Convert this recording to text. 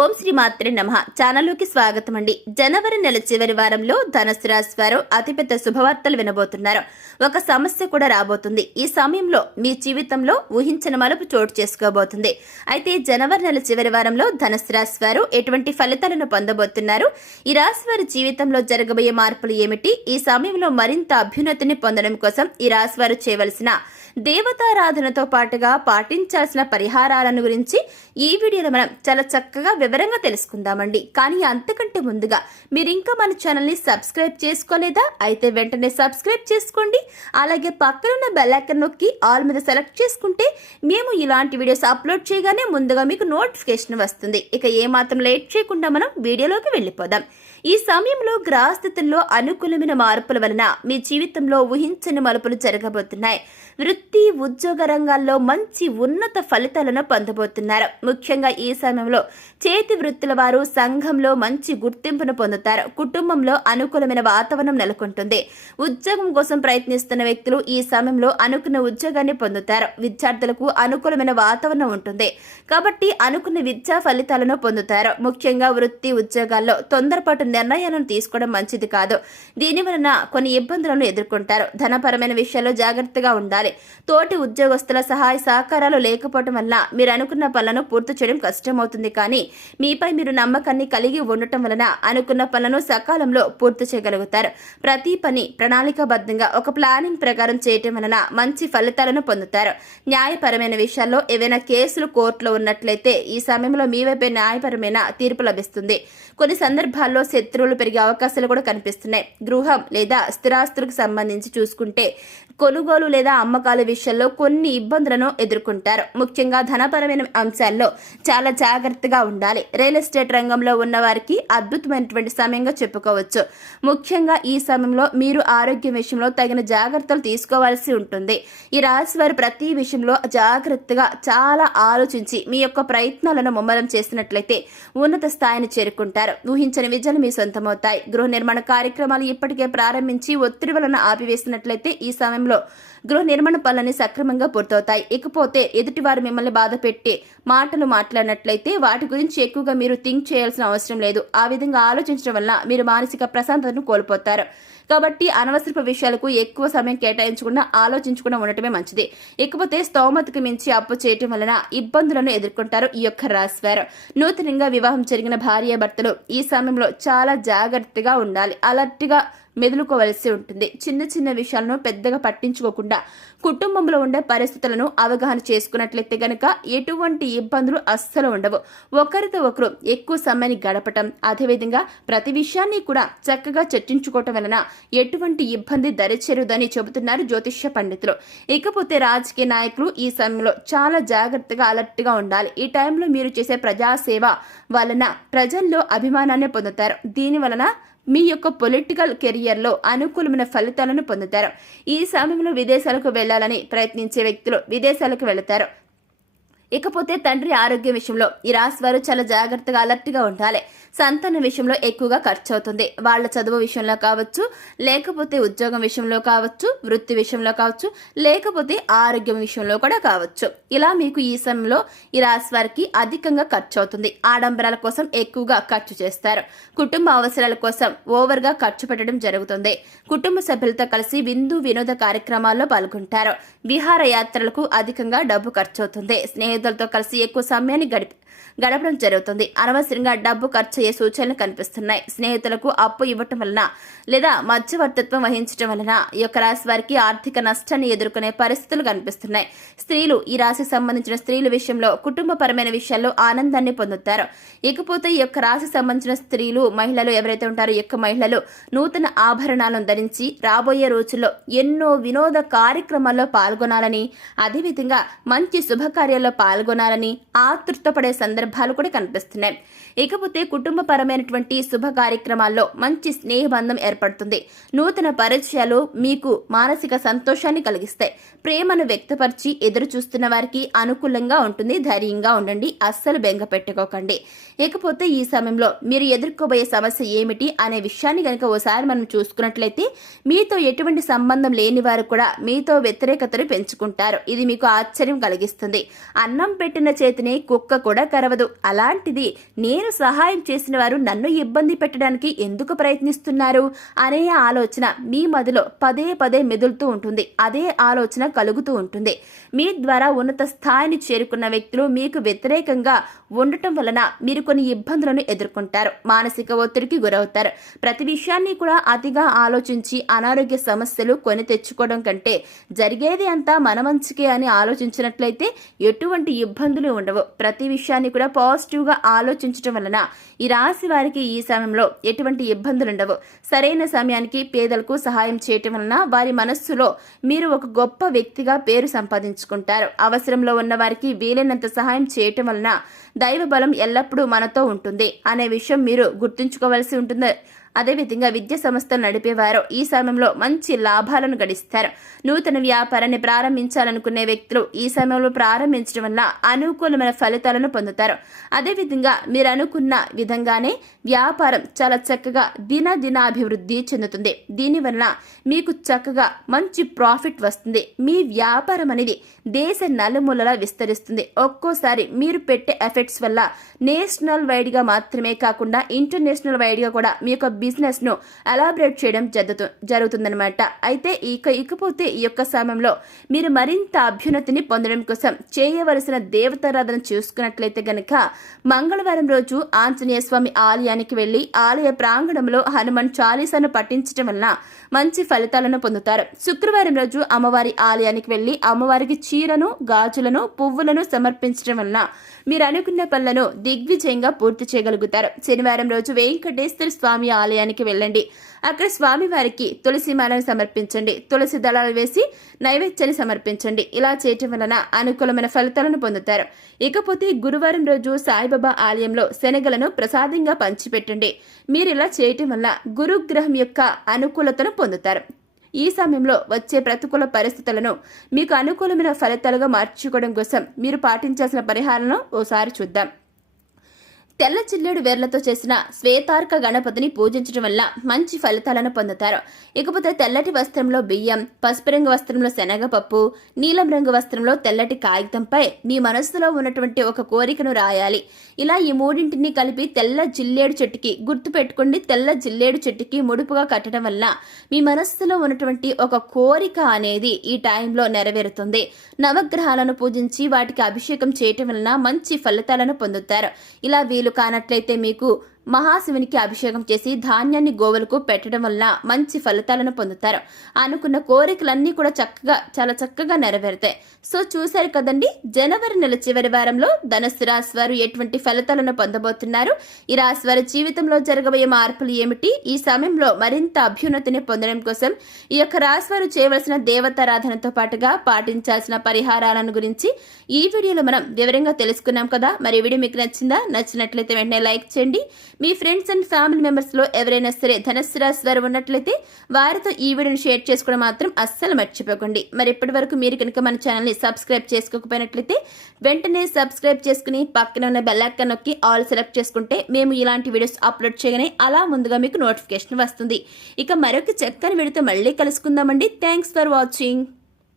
ఓం శ్రీ మాత్రే నమః. ఛానల్లోకి స్వాగతం అండి. జనవరి నెల చివరి వారంలో ధనుసు రాశి వారు అతిపెద్ద శుభవార్తలు వినబోతున్నారు. ఒక సమస్య కూడా రాబోతుంది. ఈ సమయంలో మీ జీవితంలో ఊహించిన మలుపు చోటు చేసుకోబోతుంది. అయితే జనవరి నెల చివరి వారంలో ధనుసు రాశి వారు ఎటువంటి ఫలితాలను పొందబోతున్నారు, ఈ రాశి వారి జీవితంలో జరగబోయే మార్పులు ఏమిటి, ఈ సమయంలో మరింత అభ్యున్నతిని పొందడం కోసం ఈ రాశి వారు చేయవలసిన దేవతారాధనతో పాటుగా పాటించాల్సిన పరిహారాలను గురించి ఈ వీడియోలో మనం చాలా చక్కగా వివరంగా తెలుసుకుందామండి. కానీ అంతకంటే ముందుగా మీరు ఇంకా మన ఛానల్ని సబ్స్క్రైబ్ చేసుకోలేదా? అయితే వెంటనే సబ్స్క్రైబ్ చేసుకోండి. అలాగే పక్కనున్న బెల్ ఐకాన్ నొక్కి ఆల్ మీద సెలెక్ట్ చేసుకుంటే మేము ఇలాంటి వీడియోస్ అప్లోడ్ చేయగానే ముందుగా మీకు నోటిఫికేషన్ వస్తుంది. ఇక ఏమాత్రం లేట్ చేయకుండా మనం వీడియోలోకి వెళ్ళిపోదాం. ఈ సమయంలో గ్రహస్థితుల్లో అనుకూలమైన మార్పుల వలన మీ జీవితంలో ఊహించని మలుపులు జరగబోతున్నాయి. వృత్తి ఉద్యోగ రంగాల్లో మంచి ఉన్నత ఫలితాలను పొందబోతున్నారు. ముఖ్యంగా ఈ సమయంలో చేతి వృత్తుల వారు సంఘంలో మంచి గుర్తింపును పొందుతారు. కుటుంబంలో అనుకూలమైన వాతావరణం నెలకొంటుంది. ఉద్యోగం కోసం ప్రయత్నిస్తున్న వ్యక్తులు ఈ సమయంలో అనుకున్న ఉద్యోగాన్ని పొందుతారు. విద్యార్థులకు అనుకూలమైన వాతావరణం ఉంటుంది కాబట్టి అనుకున్న విద్యా ఫలితాలను పొందుతారు. ముఖ్యంగా వృత్తి ఉద్యోగాల్లో తొందరపాటు నిర్ణయాలను తీసుకోవడం మంచిది కాదు. దీని వలన కొన్ని ఇబ్బందులను ఎదుర్కొంటారు. ధనపరమైన విషయాల్లో జాగ్రత్తగా ఉండాలి. తోటి ఉద్యోగస్తుల సహాయ సహకారాలు లేకపోవడం వల్ల మీరు అనుకున్న పనులను పూర్తి చేయడం కష్టమవుతుంది. కానీ మీపై మీరు నమ్మకాన్ని కలిగి ఉండటం వలన అనుకున్న పనులను సకాలంలో పూర్తి చేయగలుగుతారు. ప్రతి పని ప్రణాళికాబద్ధంగా ఒక ప్లానింగ్ ప్రకారం చేయటం వలన మంచి ఫలితాలను పొందుతారు. న్యాయపరమైన విషయాల్లో ఏవైనా కేసులు కోర్టులో ఉన్నట్లయితే ఈ సమయంలో మీ వైపే న్యాయపరమైన తీర్పు లభిస్తుంది. కొన్ని సందర్భాల్లో శత్రువులు పెరిగే అవకాశాలు కూడా కనిపిస్తున్నాయి. గృహం లేదా స్థిరాస్తులకు సంబంధించి చూసుకుంటే కొనుగోలు లేదా అమ్మకాల విషయంలో కొన్ని ఇబ్బందులను ఎదుర్కొంటారు. ముఖ్యంగా ధనపరమైన అంశాల్లో చాలా జాగ్రత్తగా ఉండాలి. రియల్ ఎస్టేట్ రంగంలో ఉన్న వారికి అద్భుతమైనటువంటి సమయంగా చెప్పుకోవచ్చు. ముఖ్యంగా ఈ సమయంలో మీరు ఆరోగ్యం విషయంలో తగిన జాగ్రత్తలు తీసుకోవాల్సి ఉంటుంది. ఈ రాశి వారు ప్రతి విషయంలో జాగ్రత్తగా చాలా ఆలోచించి మీ యొక్క ప్రయత్నాలను ముమ్మరం చేసినట్లయితే ఉన్నత స్థాయిని చేరుకుంటారు. ఊహించని విజయాలు మీ సొంతమవుతాయి. గృహ నిర్మాణ కార్యక్రమాలు ఇప్పటికే ప్రారంభించి ఒత్తిడి వలన ఆపివేసినట్లయితే ఈ సమయంలో గృహ నిర్మాణ పనులన్నీ సక్రమంగా పూర్తవుతాయి. ఇకపోతే ఎదుటివారు మిమ్మల్ని బాధ పెట్టి మాటలు మాట్లాడినట్లయితే వాటి గురించి ఎక్కువగా మీరు థింక్ చేయాల్సిన అవసరం లేదు. ఆ విధంగా ఆలోచించడం వల్ల మీరు మానసిక ప్రశాంతతను కోల్పోతారు. కాబట్టి అనవసరపు విషయాలకు ఎక్కువ సమయం కేటాయించకుండా ఆలోచించకుండా ఉండటమే మంచిది. ఇకపోతే స్తోమతకు మించి అప్పు చేయటం వలన ఇబ్బందులను ఎదుర్కొంటారు ఈ యొక్క రాశివారు. నూతనంగా వివాహం జరిగిన భార్యాభర్తలు ఈ సమయంలో చాలా జాగ్రత్తగా ఉండాలి. అలర్ట్గా మెదులుకోవలసి ఉంటుంది. చిన్న చిన్న విషయాలను పెద్దగా పట్టించుకోకుండా కుటుంబంలో ఉండే పరిస్థితులను అవగాహన చేసుకున్నట్లయితే గనక ఎటువంటి ఇబ్బందులు అస్సలు ఉండవు. ఒకరితో ఒకరు ఎక్కువ సమయాన్ని గడపటం, అదేవిధంగా ప్రతి విషయాన్ని కూడా చక్కగా చర్చించుకోవటం వలన ఎటువంటి ఇబ్బంది దరిచేరుదని చెబుతున్నారు జ్యోతిష్య పండితులు. ఇకపోతే రాజకీయ నాయకులు ఈ సమయంలో చాలా జాగ్రత్తగా అలర్ట్గా ఉండాలి. ఈ టైంలో మీరు చేసే ప్రజాసేవ వలన ప్రజల్లో అభిమానాన్ని పొందుతారు. దీని వలన మీ యొక్క పొలిటికల్ కెరియర్లో అనుకూలమైన ఫలితాలను పొందుతారు. ఈ సమయంలో విదేశాలకు వెళ్లాలని ప్రయత్నించే వ్యక్తులు విదేశాలకు వెళతారు. ఇకపోతే తండ్రి ఆరోగ్యం విషయంలో ఈ రాశి వారు చాలా జాగ్రత్తగా అలర్ట్గా ఉండాలి. సంతాన విషయంలో ఎక్కువగా ఖర్చు అవుతుంది. వాళ్ళ చదువు విషయంలో కావచ్చు, లేకపోతే ఉద్యోగం విషయంలో కావచ్చు, వృత్తి విషయంలో కావచ్చు, లేకపోతే ఆరోగ్యం విషయంలో కూడా కావచ్చు. ఇలా మీకు ఈ సమయంలో ఈ రాశి వారికి అధికంగా ఖర్చు అవుతుంది. ఆడంబరాల కోసం ఎక్కువగా ఖర్చు చేస్తారు. కుటుంబ అవసరాల కోసం ఓవర్గా ఖర్చు పెట్టడం జరుగుతుంది. కుటుంబ సభ్యులతో కలిసి విందు వినోద కార్యక్రమాల్లో పాల్గొంటారు. విహార యాత్రలకు అధికంగా డబ్బు ఖర్చు అవుతుంది. స్నేహితులతో కలిసి ఎక్కువ సమయాన్ని గడపడం జరుగుతుంది. అనవసరంగా డబ్బు ఖర్చు అయ్యే సూచనలు కనిపిస్తున్నాయి. స్నేహితులకు అప్పు ఇవ్వటం వలన లేదా మధ్యవర్తిత్వం వహించడం వలన ఈ యొక్క రాశి వారికి ఆర్థిక నష్టాన్ని ఎదుర్కొనే పరిస్థితులు కనిపిస్తున్నాయి. స్త్రీలు ఈ రాశికి సంబంధించిన స్త్రీల విషయంలో కుటుంబపరమైన విషయాల్లో ఆనందాన్ని పొందుతారు. ఇకపోతే ఈ యొక్క రాశికి సంబంధించిన స్త్రీలు మహిళలు ఎవరైతే ఉంటారో ఈ యొక్క మహిళలు నూతన ఆభరణాలను ధరించి రాబోయే రోజుల్లో ఎన్నో వినోద కార్యక్రమాల్లో పాల్గొనాలని, అదేవిధంగా మంచి శుభకార్యాల్లో పాల్గొనాలని ఆతృతపడే సందర్భాలు కూడా కనిపిస్తున్నాయి. ఇకపోతే కుటుంబపరమైనటువంటి శుభ కార్యక్రమాల్లో మంచి స్నేహబంధం ఏర్పడుతుంది. నూతన పరిచయాలు మీకు మానసిక సంతోషాన్ని కలిగిస్తాయి. ప్రేమను వ్యక్తపరిచి ఎదురు చూస్తున్న వారికి అనుకూలంగా ఉంటుంది. ధైర్యంగా ఉండండి. అస్సలు బెంగ పెట్టుకోకండి. ఇకపోతే ఈ సమయంలో మీరు ఎదుర్కోబోయే సమస్య ఏమిటి అనే విషయాన్ని కనుక ఓసారి మనం చూసుకున్నట్లయితే మీతో ఎటువంటి సంబంధం లేని వారు కూడా మీతో వ్యతిరేకతను పెంచుకుంటారు. ఇది మీకు ఆశ్చర్యం కలిగిస్తుంది. అన్న అన్నం పెట్టిన చేతిని కుక్క కూడా కరవదు. అలాంటిది నేను సహాయం చేసిన వారు నన్ను ఇబ్బంది పెట్టడానికి ఎందుకు ప్రయత్నిస్తున్నారు అనే ఆలోచన మీ మదిలో పదే పదే మెదులుతూ ఉంటుంది. అదే ఆలోచన కలుగుతూ ఉంటుంది. మీ ద్వారా ఉన్నత స్థాయిని చేరుకున్న వ్యక్తులు మీకు వ్యతిరేకంగా ఉండటం వలన మీరు కొన్ని ఇబ్బందులను ఎదుర్కొంటారు. మానసిక ఒత్తిడికి గురవుతారు. ప్రతి విషయాన్ని కూడా అతిగా ఆలోచించి అనారోగ్య సమస్యలు కొని తెచ్చుకోవడం కంటే జరిగేది అంతా మన మంచికే అని ఆలోచించినట్లయితే ఎటువంటి ఇబ్బందులు ఉండవు. ప్రతి విషయాన్ని కూడా పాజిటివ్గా ఆలోచించడం వలన ఈ రాశి వారికి ఈ సమయంలో ఎటువంటి ఇబ్బందులు ఉండవు. సరైన సమయానికి పేదలకు సహాయం చేయటం వలన వారి మనస్సులో మీరు ఒక గొప్ప వ్యక్తిగా పేరు సంపాదించుకుంటారు. అవసరంలో ఉన్న వారికి వీలైనంత సహాయం చేయటం వలన దైవ బలం ఎల్లప్పుడూ మనతో ఉంటుంది అనే విషయం మీరు గుర్తుంచుకోవాల్సి ఉంటుంది. అదేవిధంగా విద్యా సంస్థలు నడిపేవారు ఈ సమయంలో మంచి లాభాలను గడిస్తారు. నూతన వ్యాపారాన్ని ప్రారంభించాలనుకునే వ్యక్తులు ఈ సమయంలో ప్రారంభించడం వల్ల అనుకూలమైన ఫలితాలను పొందుతారు. అదేవిధంగా మీరు అనుకున్న విధంగానే వ్యాపారం చాలా చక్కగా దినాభివృద్ధి చెందుతుంది. దీనివల్ల మీకు చక్కగా మంచి ప్రాఫిట్ వస్తుంది. మీ వ్యాపారం అనేది దేశ నలుమూలలా విస్తరిస్తుంది. ఒక్కోసారి మీరు పెట్టే ఎఫెక్ట్స్ వల్ల నేషనల్ వైడ్గా మాత్రమే కాకుండా ఇంటర్నేషనల్ వైడ్గా కూడా మీ యొక్క బిజినెస్ ను ఎలాబరేట్ చేయడం జరుగుతుందన్నమాట. అయితే ఇకపోతే ఈ యొక్క సమయంలో మీరు మరింత అభ్యున్నతిని పొందడం కోసం చేయవలసిన దేవతారాధన చూసుకున్నట్లయితే గనక మంగళవారం రోజు ఆంజనేయ స్వామి ఆలయానికి వెళ్లి ఆలయ ప్రాంగణంలో హనుమాన్ చాలీసాను పఠించడం వలన మంచి ఫలితాలను పొందుతారు. శుక్రవారం రోజు అమ్మవారి ఆలయానికి వెళ్లి అమ్మవారికి చీరను, గాజులను, పువ్వులను సమర్పించడం వలన మీరు అనుకున్న పనులను దిగ్విజయంగా పూర్తి చేయగలుగుతారు. శనివారం రోజు వెంకటేశ్వర స్వామి ఆలయానికి వెళ్ళండి. అక్కడ స్వామి వారికి తులసి మాలను సమర్పించండి. తులసి దళాలు వేసి నైవేద్యాన్ని సమర్పించండి. ఇలా చేయటం వలన అనుకూలమైన ఫలితాలను పొందుతారు. ఇకపోతే గురువారం రోజు సాయిబాబా ఆలయంలో శనగలను ప్రసాదంగా పంచిపెట్టండి. మీరు ఇలా చేయటం వల్ల గురుగ్రహం యొక్క అనుకూలతను పొందుతారు. ఈ సమయంలో వచ్చే ప్రతికూల పరిస్థితులను మీకు అనుకూలమైన ఫలితాలుగా మార్చుకోవడం కోసం మీరు పాటించాల్సిన పరిహారాలను ఓసారి చూద్దాం. తెల్ల చిల్లేడు వేర్లతో చేసిన శ్వేతార్క గణపతిని పూజించడం వల్ల మంచి ఫలితాలను పొందుతారు. ఇకపోతే తెల్లటి వస్త్రంలో బియ్యం, పసుపు రంగు వస్త్రంలో శనగపప్పు, నీలం రంగు వస్త్రంలో తెల్లటి కాగితంపై మీ మనస్సులో ఉన్నటువంటి ఒక కోరికను రాయాలి. ఇలా ఈ మూడింటిని కలిపి తెల్ల జిల్లేడు చెట్టుకి గుర్తు పెట్టుకోండి. తెల్ల జిల్లేడు చెట్టుకి ముడుపుగా కట్టడం వల్ల మీ మనస్సులో ఉన్నటువంటి ఒక కోరిక అనేది ఈ టైంలో నెరవేరుతుంది. నవగ్రహాలను పూజించి వాటికి అభిషేకం చేయటం వలన మంచి ఫలితాలను పొందుతారు. ఇలా వీలు కానట్లయితే మీకు మహాశివునికి అభిషేకం చేసి ధాన్యాన్ని గోవులకు పెట్టడం వల్ల మంచి ఫలితాలను పొందుతారు. అనుకున్న కోరికలన్నీ కూడా చాలా చక్కగా నెరవేరుతాయి. సో చూశారు కదండి, జనవరి నెల చివరి వారంలో ధనుస్సు రాశి వారు ఎటువంటి ఫలితాలను పొందబోతున్నారు, ఈ రాశి వారి జీవితంలో జరగబోయే మార్పులు ఏమిటి, ఈ సమయంలో మరింత అభ్యున్నతిని పొందడం కోసం ఈ యొక్క రాశి వారు చేయవలసిన దేవతారాధనతో పాటుగా పాటించాల్సిన పరిహారాలను గురించి ఈ వీడియోలో మనం వివరంగా తెలుసుకున్నాం కదా. మరి ఈ వీడియో మీకు నచ్చిందా? నచ్చినట్లయితే వెంటనే లైక్ చేయండి. మీ ఫ్రెండ్స్ అండ్ ఫ్యామిలీ మెంబర్స్ లో ఎవరైనా సరే ధనుస్సు రాశి వారు ఉన్నట్లయితే వారితో ఈ వీడియోని షేర్ చేసుకోవడం మాత్రం అస్సలు మర్చిపోకండి. మరి ఇప్పటి వరకు మీరు కనుక మన ఛానల్ ని సబ్స్క్రైబ్ చేసుకోకపోయినట్లయితే వెంటనే సబ్స్క్రైబ్ చేసుకుని పక్కన ఉన్న బెల్ ఐకాన్ నొక్కి ఆల్ సెలెక్ట్ చేసుకుంటే మేము ఇలాంటి వీడియోస్ అప్లోడ్ చేయగానే అలా ముందుగా మీకు నోటిఫికేషన్ వస్తుంది. ఇక మరొక చక్కని వీడియోతో మళ్ళీ కలుసుకుందామండి. Thanks for watching.